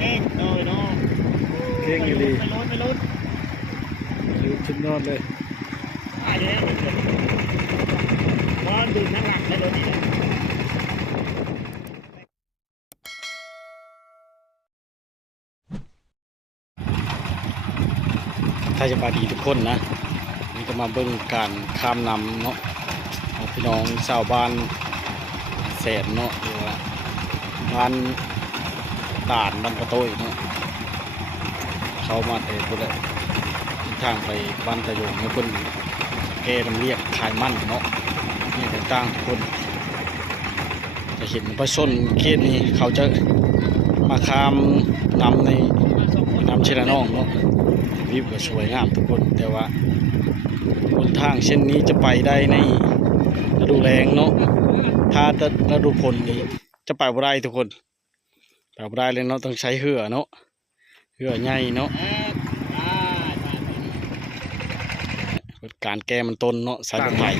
เก่งโดยน้องเก่งอยู่ดีไม่ล้นไม่ล้นอยู่ชุดนอนเลยอันนี้บอลดึงทั้งหลังได้เลยนี่ถ้าจะมาดีทุกคนนะนี่ก็มาเบิ่งการข้ามนำเนาะพี่น้องชาวบ้านแสนเนาะหรือว่าบ้านตาดบ้านกระโต้ยเนาะเขามาแต่พุ่นแหละทางไปบ้านตะโยงให้คนแกนำเรียกขายมันเนาะนี่ต่างๆทุกคนจะเห็นประชาชนเขตนี้เขาจะมาข้ามนำในน้ำเชลนองเนาะวิวก็สวยงามทุกคนแต่ว่าบนทางเช่นนี้จะไปได้ในฤดูแล้งเนาะถ้าฤดูฝนนี้จะไปบ่ได้ทุกคนไปบ่ได้เลยเนาะต้องใช้เหือเนาะเหือใหญ่เนาะการแก้มันต้นเนาะสายไผ่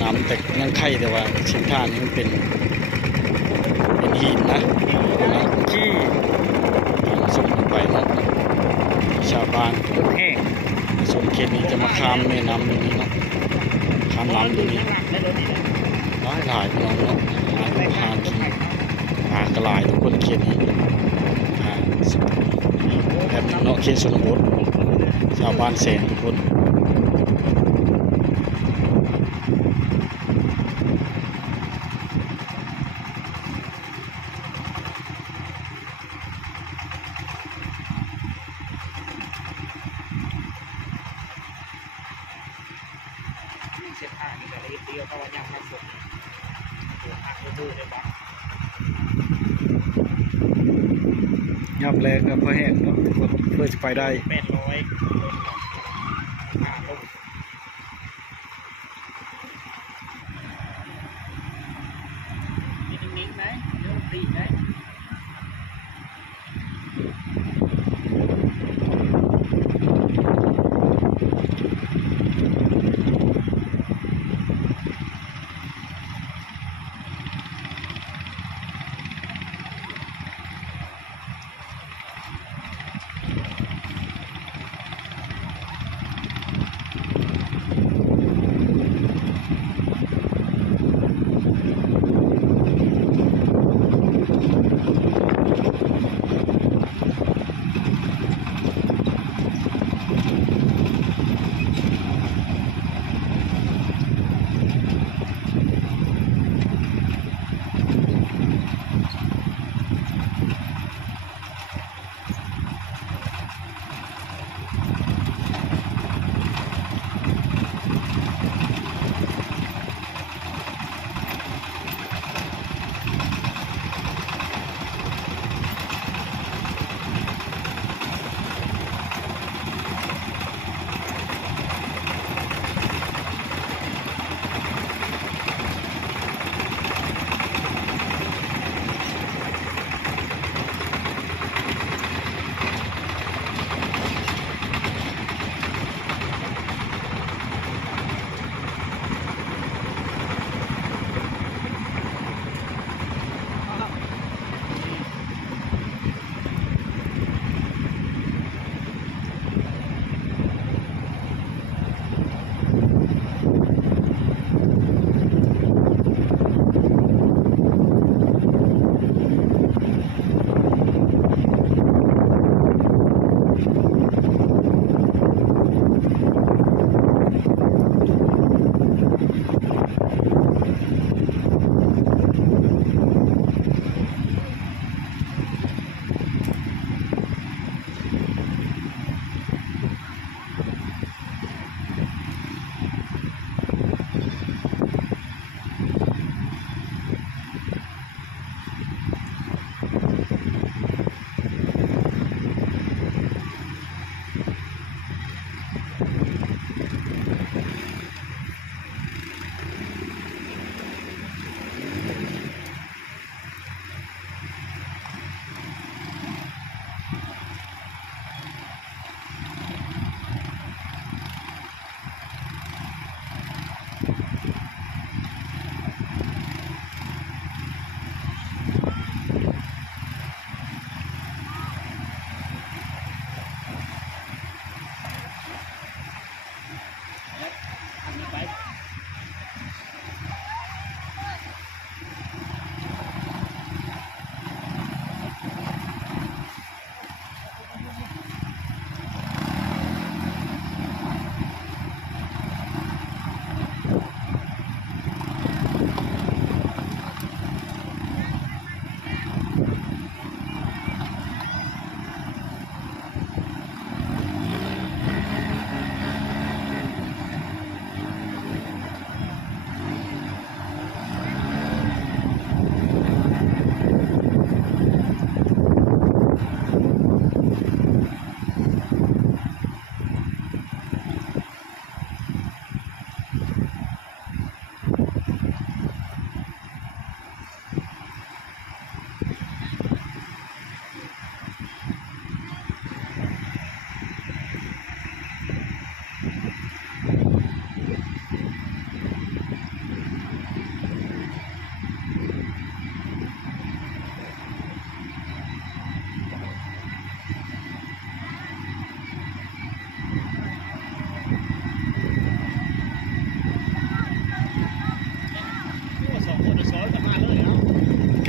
น้ำแต่นั่งไข่แต่ว่าเส้นทางนี้มันเป็นหินนะที่ส่งไปเนาะชาวบ้านแห้งส่วนเขตนี้จะมาข้ามแม่น้ำตรงนี้เนาะข้ามน้ำตรงนี้หลายพี่น้องเนาะหากินหากระลายทุกคนเขตนี้แบบเนาะเขตชนบทชาวบ้านแสนทุกคนเส้นทางนี้ก็เลยเดียวเพราะว่ายังไม่สุดตัวหักดื้อเลยบ้างยับแรงกับพอแห้งเนาะทุกคนเพื่อจะไปได้800มีนิ่งๆไหมเดี๋ยวตีไหม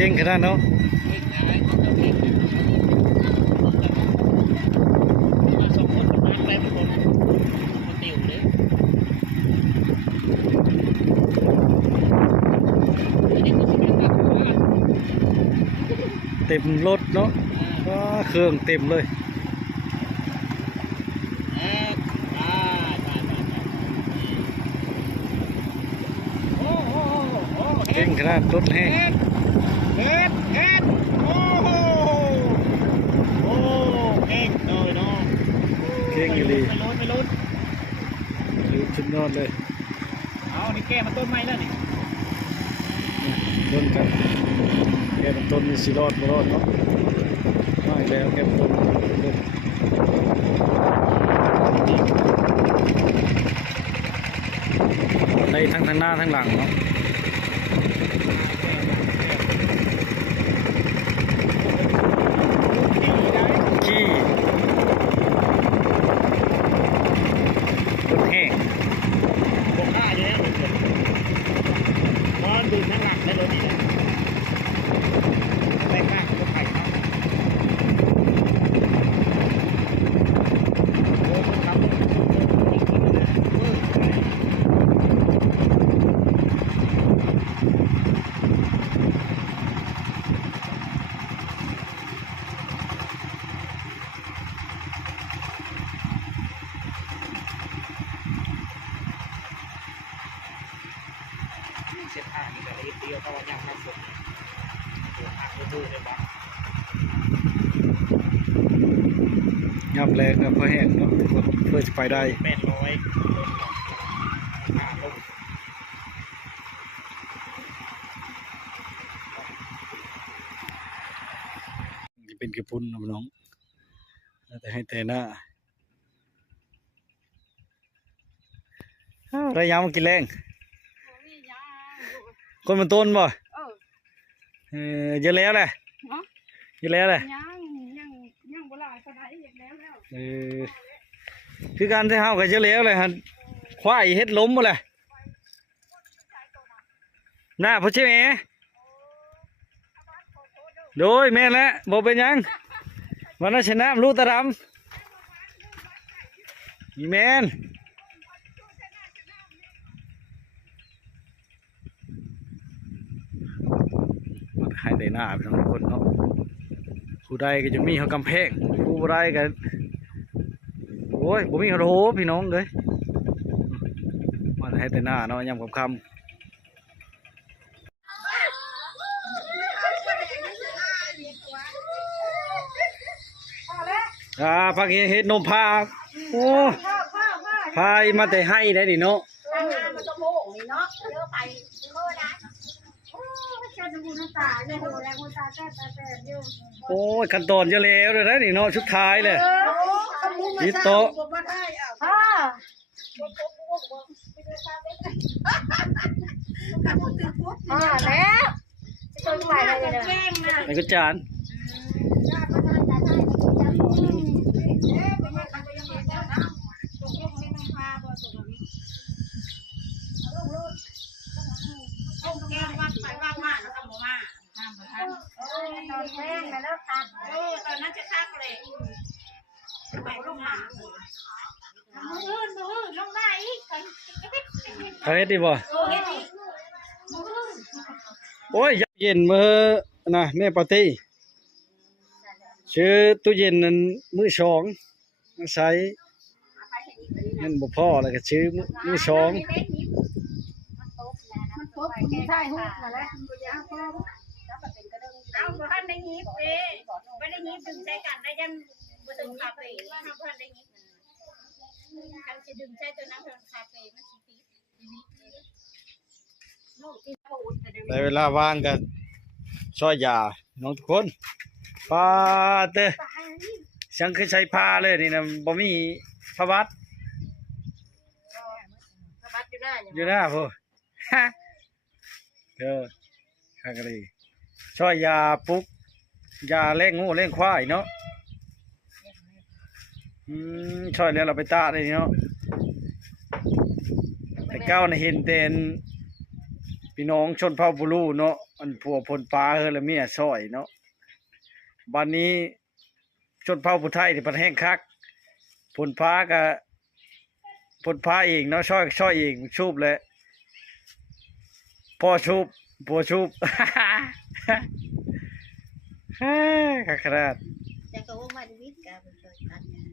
ก่งขนาดเนาะ เก่งอะไรก็ต้องเก่งมาสองคนประมาณไรเป็นคนติวเลยนี่ก็จะเป็นแบบว่า เต็มรถเนาะว้าเครื่องเต็มเลย โอ้โห เก่งขนาดรถแห้ง เอ็ดโอ้โหโอ้เก่งเลยเนาะ เก่งอยู่ดี ไม่ลุ้น อยู่ชุดนอนเลย เอานี่แก้มาต้นไม้แล้วนี่ ต้นกันแกเป็นต้นมีสิรอดบ่รอดเนาะมาอีกแล้วแกเป็นต้นในทั้งหน้าทั้งหลังเนาะขี้รถแห้ง ผมฆ่าอยู่แล้วเพราะดูทั้งหลังได้รถนี่แหละแรงมากรถไฟเขาโอ้คนขับรถเส้นทางนี้ก็เลยเดียวเพราะว่ายังไม่ฝนตัวทางมืดเลยบ้าง ยับแรงครับพอแห้งเนาะเพื่อจะไปได้ 800ลง นี่เป็นกระพุ้นน้องแต่ให้แต่หน้าระยำมากินแรงคนมันต้นบ่เยอะแล้วแหละเยอะแล้วแหละ ยังบ่หลายปานใดอีกแล้ว คือการที่เฮาก็เยอะแล้วเลยฮะควายเฮ็ดล้มหมดเลยหน้าพ่อเชี่ยแหมโดยแม่นแล้วบ่เป็นหยังวันนั้นชนะรู้ตะดำอีแมนให้ได้หน้าไปทั้งคนเนาะผู้ใดก็จะมีเขากำแพงผู้บ่ได้ก็โอ้ยบ่มีเขาโหพี่น้องเลยมาให้แต่หน้าเนาะยำกับคำพักเฮ็ดนมพาโอ้พายมาแต่ให้ได้ดิเนาะ มันจะโมงนี่เนาะเยอะไปเยอะนะโอ้เจ้าจะบูน้ำตาเลยโหแรงน้ำตาแต่อยู่ โอ้ยขั้นตอนจะแล้วเลยนะนี่เนาะชุดท้ายเลยยิโตะ อ่าแล้วต้นใหม่เลยแกงนะ ไอ้กุจานเขาเฮ็ดดีบ่โอ้ยเย็นมื้อนะแม่ปาร์ตี้ซื้อตู้เย็นนั้นมื้อสองมาใช้เงินบ่พอแล้วก็ซื้อมื้อสอง มันปุ๊บมันใช่หุ้นมาแล้วมันยาวพอเอาพันในหีบเด้ไม่ได้หีบดึงใช้กันได้ยังบ่ถึงคาเฟ่ว่าทำพันในหีบคันสิดึงใช้ตัวนั้นเป็นคาเฟ่มันสิติดในเวลาว่างก็ช่วยยาน้องทุกคนปาเตอฉันคือใช้ผ้าเลยนี่นะบ่มีผ้าบัดอยู่หน้าพ่อฮะเด้อข้างกันเลยช่วยยาปุ๊กยาเล่งงูเล่งควายเนาะช่วยแล้วเราไปตาได้เนาะแต่เก้าในะเห็นเต็นพี่น้องชนเผ่าบุรูเนาะ อันผัวพลปลาเฮอละเมียซอยเนาะบัดนี้ชนเผ่าผู้ไทยที่มันแห้งคักพลปลาก็พลปลาเองเนาะช่อยเองชูบเลยพ่อชูบผัวชูบ คักขนาด จะก็ว่ามาวิทย์กันเป็นตัวกัน